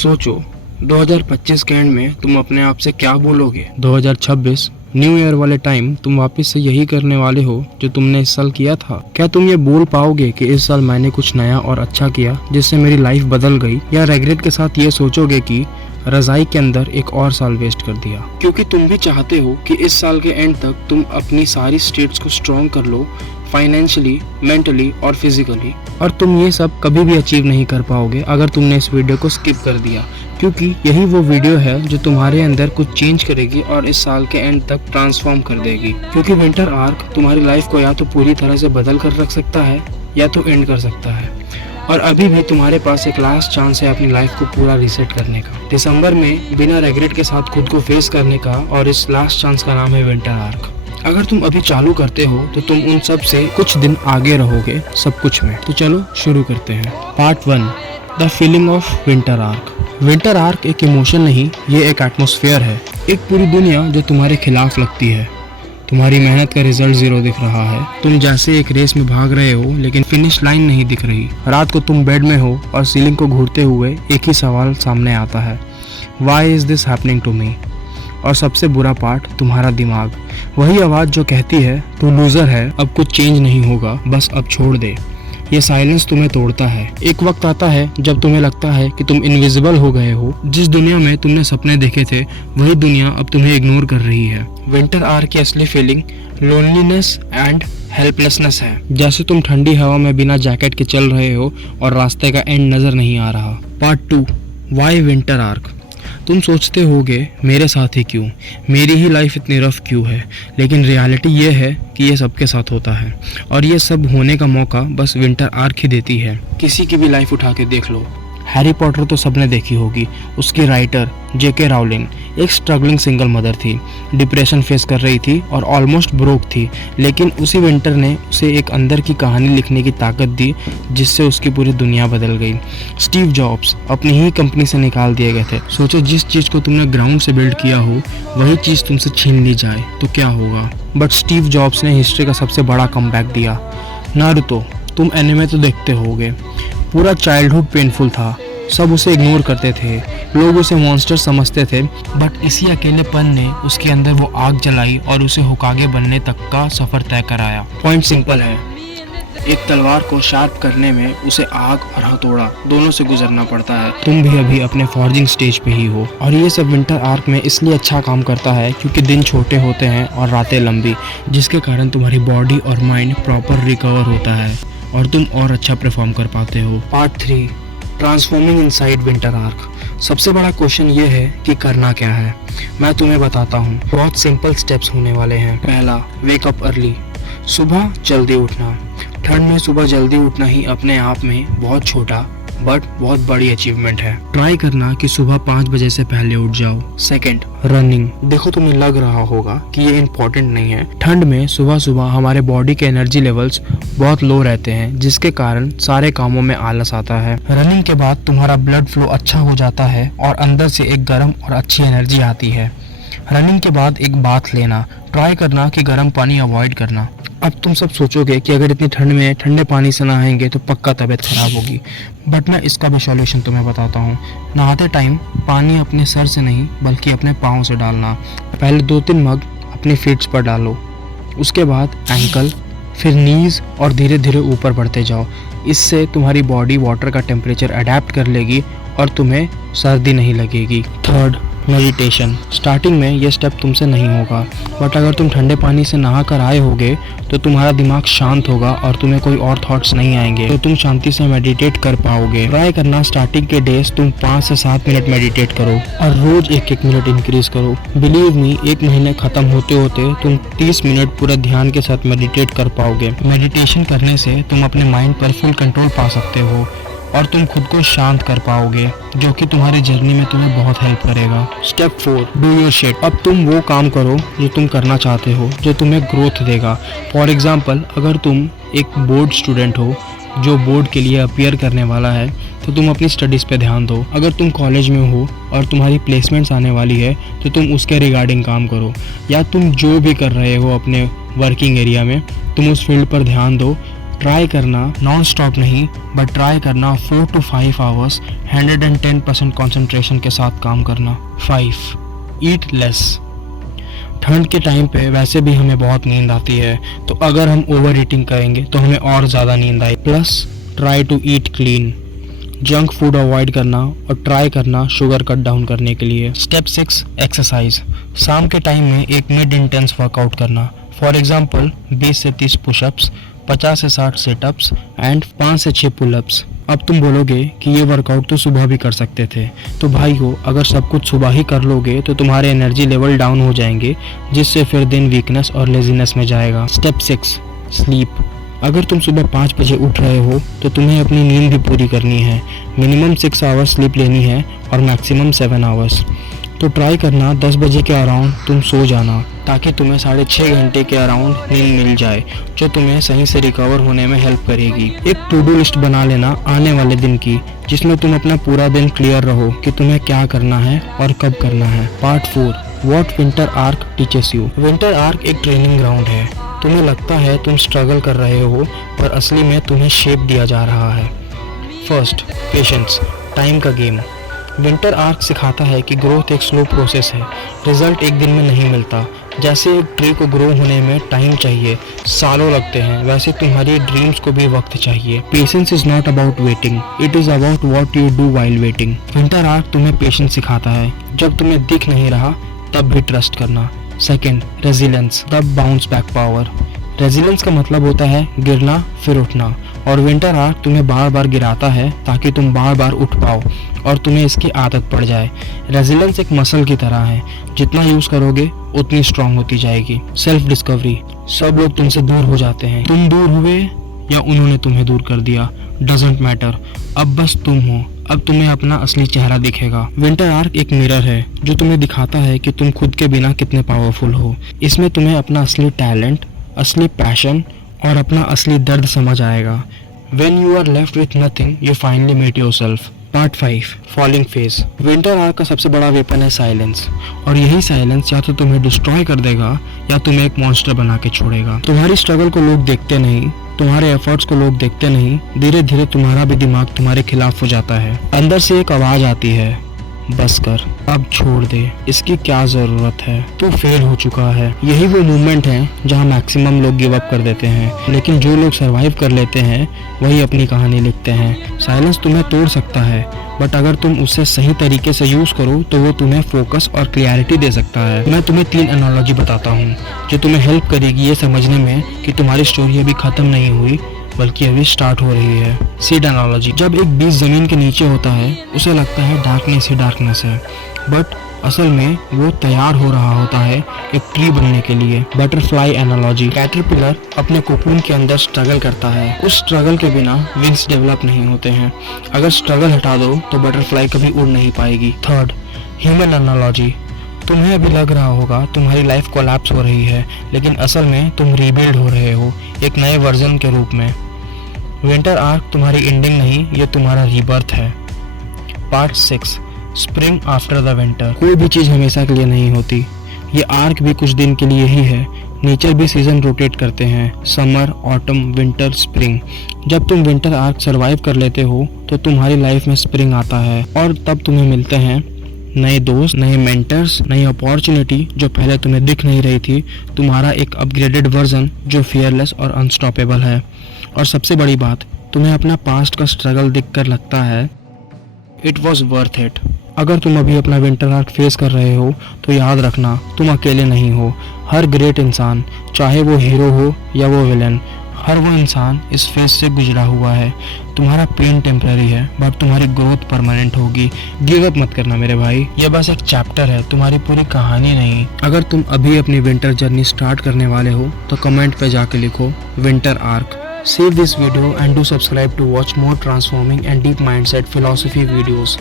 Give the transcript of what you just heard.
सोचो 2025 के एंड में तुम अपने आप से क्या बोलोगे। 2026 न्यू ईयर वाले टाइम तुम वापस से यही करने वाले हो जो तुमने इस साल किया था। क्या तुम ये बोल पाओगे कि इस साल मैंने कुछ नया और अच्छा किया जिससे मेरी लाइफ बदल गई, या रेग्रेट के साथ ये सोचोगे कि रजाई के अंदर एक और साल वेस्ट कर दिया। क्योंकि तुम भी चाहते हो कि इस साल के एंड तक तुम अपनी सारी स्टेट्स को स्ट्रॉन्ग कर लो, फाइनेंशियली, मेंटली और फिजिकली। और तुम ये सब कभी भी अचीव नहीं कर पाओगे अगर तुमने इस वीडियो को स्किप कर दिया, क्योंकि यही वो वीडियो है जो तुम्हारे अंदर कुछ चेंज करेगी और इस साल के एंड तक ट्रांसफॉर्म कर देगी। क्योंकि विंटर आर्क तुम्हारी लाइफ को या तो पूरी तरह से बदल कर रख सकता है या तो एंड कर सकता है। और अभी भी तुम्हारे पास एक लास्ट चांस है अपनी लाइफ को पूरा रीसेट करने का, दिसंबर में बिना रेग्रेट के साथ खुद को फेस करने का। और इस लास्ट चांस का नाम है विंटर आर्क। अगर तुम अभी चालू करते हो तो तुम उन सब से कुछ दिन आगे रहोगे सब कुछ में। तो चलो शुरू करते हैं। Part 1, the feeling of winter arc. Winter arc एक इमोशन नहीं, ये एक एटमॉस्फेयर है। एक पूरी दुनिया जो तुम्हारे खिलाफ लगती है। तुम्हारी मेहनत का रिजल्ट जीरो दिख रहा है। तुम जैसे एक रेस में भाग रहे हो लेकिन फिनिश लाइन नहीं दिख रही। रात को तुम बेड में हो और सीलिंग को घूरते हुए एक ही सवाल सामने आता है, why is this happening to me. और सबसे बुरा पार्ट तुम्हारा दिमाग, वही आवाज जो कहती है तू लूजर है, अब कुछ चेंज नहीं होगा, बस अब छोड़ दे। ये साइलेंस तुम्हें तोड़ता है। एक वक्त आता है जब तुम्हें लगता है कि तुम इनविजिबल हो गए हो। जिस दुनिया में तुमने सपने देखे थे वही दुनिया अब तुम्हें इग्नोर कर रही है। विंटर आर्क की असली फीलिंग लोनलीनेस एंड हेल्पलेसनेस है। जैसे तुम ठंडी हवा में बिना जैकेट के चल रहे हो और रास्ते का एंड नजर नहीं आ रहा। Part 2, why winter arc. तुम सोचते होगे मेरे साथ ही क्यों, मेरी ही लाइफ इतनी रफ क्यों है, लेकिन रियलिटी ये है कि ये सबके साथ होता है और ये सब होने का मौका बस विंटर आर्क ही देती है। किसी की भी लाइफ उठा के देख लो। हैरी पॉटर तो सबने देखी होगी। उसकी राइटर जेके राउलिंग एक स्ट्रगलिंग सिंगल मदर थी, डिप्रेशन फेस कर रही थी और ऑलमोस्ट ब्रोक थी, लेकिन उसी विंटर ने उसे एक अंदर की कहानी लिखने की ताकत दी जिससे उसकी पूरी दुनिया बदल गई। स्टीव जॉब्स अपनी ही कंपनी से निकाल दिए गए थे। सोचो जिस चीज़ को तुमने ग्राउंड से बिल्ड किया हो वही चीज़ तुमसे छीन ली जाए तो क्या होगा। बट स्टीव जॉब्स ने हिस्ट्री का सबसे बड़ा कमबैक दिया। नारुतो, तुम एनिमे तो देखते होगे। पूरा चाइल्डहुड पेनफुल था, सब उसे इग्नोर करते थे, लोग उसे मॉन्स्टर समझते थे, बट इसी अकेलेपन ने उसके अंदर वो आग जलाई और उसे होकागे बनने तक का सफर तय कराया। पॉइंट सिंपल है, एक तलवार को शार्प करने में उसे आग और हथौड़ा दोनों से गुजरना पड़ता है। तुम भी अभी अपने फॉर्जिंग स्टेज पे ही हो और ये सब विंटर आर्क में इसलिए अच्छा काम करता है क्योंकि दिन छोटे होते हैं और रातें लंबी, जिसके कारण तुम्हारी बॉडी और माइंड प्रॉपर रिकवर होता है और तुम और अच्छा परफॉर्म कर पाते हो। Part 3, transforming inside winter arc. सबसे बड़ा क्वेश्चन ये है कि करना क्या है। मैं तुम्हें बताता हूँ। बहुत सिंपल स्टेप्स होने वाले हैं। पहला, वेक अप अर्ली, सुबह जल्दी उठना। ठंड में सुबह जल्दी उठना ही अपने आप में बहुत छोटा बट बहुत बड़ी अचीवमेंट है। ट्राई करना कि सुबह 5 बजे से पहले उठ जाओ। Second, running. देखो तुम्हें लग रहा होगा कि ये इम्पोर्टेंट नहीं है। ठंड में सुबह सुबह हमारे बॉडी के एनर्जी लेवल्स बहुत लो रहते हैं जिसके कारण सारे कामों में आलस आता है। रनिंग के बाद तुम्हारा ब्लड फ्लो अच्छा हो जाता है और अंदर से एक गर्म और अच्छी एनर्जी आती है। रनिंग के बाद एक बाथ लेना। ट्राई करना कि गर्म पानी अवॉइड करना। अब तुम सब सोचोगे कि अगर इतनी ठंड में ठंडे पानी से नहाएंगे तो पक्का तबीयत खराब होगी, बट मैं इसका भी सॉल्यूशन तुम्हें बताता हूँ। नहाते टाइम पानी अपने सर से नहीं बल्कि अपने पाँव से डालना। पहले 2-3 मग अपनी फीट्स पर डालो, उसके बाद एंकल, फिर नीज और धीरे धीरे ऊपर बढ़ते जाओ। इससे तुम्हारी बॉडी वाटर का टेम्परेचर अडेप्ट कर लेगी और तुम्हें सर्दी नहीं लगेगी। Third, meditation. स्टार्टिंग में ये स्टेप तुमसे नहीं होगा, बट अगर तुम ठंडे पानी से नहा कर आए होगे तो तुम्हारा दिमाग शांत होगा और तुम्हें कोई और थॉट्स नहीं आएंगे, तो तुम शांति से मेडिटेट कर पाओगे। ट्राई करना स्टार्टिंग के डेज तुम 5 से 7 मिनट मेडिटेट करो और रोज 1-1 मिनट इंक्रीज करो। बिलीव मी, 1 महीने खत्म होते होते तुम 30 मिनट पूरा ध्यान के साथ मेडिटेट कर पाओगे। मेडिटेशन करने से तुम अपने माइंड पर फुल कंट्रोल पा सकते हो और तुम खुद को शांत कर पाओगे, जो कि तुम्हारी जर्नी में तुम्हें बहुत हेल्प करेगा। Step 4, do your shit. अब तुम वो काम करो जो तुम करना चाहते हो, जो तुम्हें ग्रोथ देगा। फॉर एग्जाम्पल, अगर तुम एक बोर्ड स्टूडेंट हो जो बोर्ड के लिए अपीयर करने वाला है तो तुम अपनी स्टडीज़ पे ध्यान दो। अगर तुम कॉलेज में हो और तुम्हारी प्लेसमेंट्स आने वाली है तो तुम उसके रिगार्डिंग काम करो, या तुम जो भी कर रहे हो अपने वर्किंग एरिया में तुम उस फील्ड पर ध्यान दो ट्राई करना नॉन स्टॉप नहीं, बट ट्राई करना 4 to 5 आवर्स 110% कंसंट्रेशन के साथ काम करना। 5. Eat less. ठंड के टाइम पे वैसे भी हमें बहुत नींद आती है, तो अगर हम ओवर ईटिंग करेंगे तो हमें और ज़्यादा नींद आए। Plus try to eat clean. Junk food avoid करना और ट्राई करना शुगर कट डाउन करने के लिए। स्टेप 6. एक्सरसाइज। शाम के टाइम में एक मिड इंटेंस वर्कआउट करना। फॉर एग्जांपल 20 से 30 पुशअप्स, 50 से 60 सिटअप्स एंड 5 से 6 पुलअप्स। अब तुम बोलोगे कि ये वर्कआउट तो सुबह भी कर सकते थे। तो भाई हो, अगर सब कुछ सुबह ही कर लोगे तो तुम्हारे एनर्जी लेवल डाउन हो जाएंगे, जिससे फिर दिन वीकनेस और लेजीनेस में जाएगा। स्टेप 6. स्लीप। अगर तुम सुबह 5 बजे उठ रहे हो तो तुम्हें अपनी नींद भी पूरी करनी है। मिनिमम 6 आवर्स स्लीप लेनी है और मैक्सिमम 7 आवर्स। तो ट्राई करना 10 बजे के अराउंड तुम सो जाना, ताकि तुम्हें 6.5 घंटे के अराउंड नींद मिल जाए, जो तुम्हें सही से रिकवर होने में हेल्प करेगी। एक टू डू लिस्ट बना लेना आने वाले दिन की, जिसमें तुम अपना पूरा दिन क्लियर रहो कि तुम्हें क्या करना है और कब करना है। Part 4. What winter arc teaches you. Winter arc एक ट्रेनिंग ग्राउंड है। तुम्हें लगता है तुम स्ट्रगल कर रहे हो, पर असली में तुम्हें शेप दिया जा रहा है। First, patience. टाइम का गेम। विंटर आर्क सिखाता है कि ग्रोथ एक स्लो प्रोसेस है। रिजल्ट एक दिन में नहीं मिलता। जैसे एक ट्री को ग्रो होने में टाइम चाहिए, सालों लगते हैं, वैसे तुम्हारी ड्रीम्स को भी वक्त चाहिए। Patience is not about waiting, it is about what you do while waiting. Winter arc तुम्हें पेशेंस सिखाता है। जब तुम्हें दिख नहीं रहा तब भी ट्रस्ट करना। Second, resilience, the bounce back power. Resilience का मतलब होता है गिरना फिर उठना, और विंटर आर्क तुम्हें बार बार गिराता है ताकि तुम बार बार उठ पाओ और तुम्हें इसकी आदत पड़ जाए। रेजिलेंस एक मसल की तरह है, जितना यूज करोगे उतनी स्ट्रांग होती जाएगी। Self discovery. सब लोग तुमसे दूर हो जाते हैं, तुम दूर हुए या उन्होंने तुम्हें दूर कर दिया, डजंट मैटर। अब बस तुम हो, अब तुम्हें अपना असली चेहरा दिखेगा। विंटर आर्क एक मिरर है जो तुम्हें दिखाता है कि तुम खुद के बिना कितने पावरफुल हो। इसमें तुम्हें अपना असली टैलेंट, असली पैशन और अपना असली दर्द समझ आएगा। When you are left with nothing, you finally meet yourself. Part 5. Falling phase. Winter arc का सबसे बड़ा वेपन है साइलेंस, और यही साइलेंस या तो तुम्हें डिस्ट्रॉय कर देगा या तुम्हें एक मॉन्स्टर बना के छोड़ेगा। तुम्हारी स्ट्रगल को लोग देखते नहीं, तुम्हारे एफर्ट्स को लोग देखते नहीं। धीरे धीरे तुम्हारा भी दिमाग तुम्हारे खिलाफ हो जाता है। अंदर से एक आवाज आती है, बस कर, अब छोड़ दे, इसकी क्या जरूरत है, तो फेल हो चुका है। यही वो मूवमेंट है जहाँ मैक्सिमम लोग गिव अप कर देते हैं, लेकिन जो लोग सरवाइव कर लेते हैं वही अपनी कहानी लिखते हैं। साइलेंस तुम्हें तोड़ सकता है, बट अगर तुम उसे सही तरीके से यूज करो तो वो तुम्हें फोकस और क्लियरिटी दे सकता है। मैं तुम्हें 3 एनालॉजी बताता हूँ जो तुम्हें हेल्प करेगी ये समझने में कि तुम्हारी स्टोरी अभी खत्म नहीं हुई, बल्कि अभी स्टार्ट हो रही है। Seed analogy. जब एक बीज जमीन के नीचे होता है उसे लगता है डार्कनेस ही डार्कनेस है, बट असल में वो तैयार हो रहा होता है एक ट्री बनने के लिए। Butterfly analogy. कैटरपिलर अपने कोकून के अंदर स्ट्रगल करता है, उस स्ट्रगल के बिना विंग्स डेवलप नहीं होते हैं। अगर स्ट्रगल हटा दो तो बटरफ्लाई कभी उड़ नहीं पाएगी। Third, human analogy. तुम्हें अभी लग रहा होगा तुम्हारी लाइफ कोलैप्स हो रही है, लेकिन असल में तुम रीबिल्ड हो रहे हो एक नए वर्जन के रूप में। विंटर आर्क तुम्हारी एंडिंग नहीं, ये तुम्हारा रीबर्थ है। Part 6. Spring after the winter. कोई भी चीज़ हमेशा के लिए नहीं होती, ये आर्क भी कुछ दिन के लिए ही है। नेचर भी सीजन रोटेट करते हैं, समर, ऑटम, विंटर, स्प्रिंग। जब तुम विंटर आर्क सरवाइव कर लेते हो तो तुम्हारी लाइफ में स्प्रिंग आता है, और तब तुम्हें मिलते हैं नए दोस्त, नए मेंटर्स, नई अपॉर्चुनिटी जो पहले तुम्हें दिख नहीं रही थी। तुम्हारा एक अपग्रेडेड वर्जन जो फियरलेस और अनस्टॉपेबल है। और सबसे बड़ी बात, तुम्हें अपना पास्ट का स्ट्रगल दिखकर लगता है इट वॉज वर्थ इट। अगर तुम अभी अपना विंटर आर्क फेस कर रहे हो तो याद रखना तुम अकेले नहीं हो। हर ग्रेट इंसान, चाहे वो हीरो हो या वो विलेन, हर वो इंसान इस फेज से गुजरा हुआ है। तुम्हारा पेन टेम्पररी है, बट तुम्हारी ग्रोथ परमानेंट होगी। गिव अप मत करना मेरे भाई, ये बस एक चैप्टर है, तुम्हारी पूरी कहानी नहीं। अगर तुम अभी अपनी विंटर जर्नी स्टार्ट करने वाले हो तो कमेंट पे जाके लिखो winter arc. Save this video and do subscribe to watch more transforming and deep mindset philosophy videos.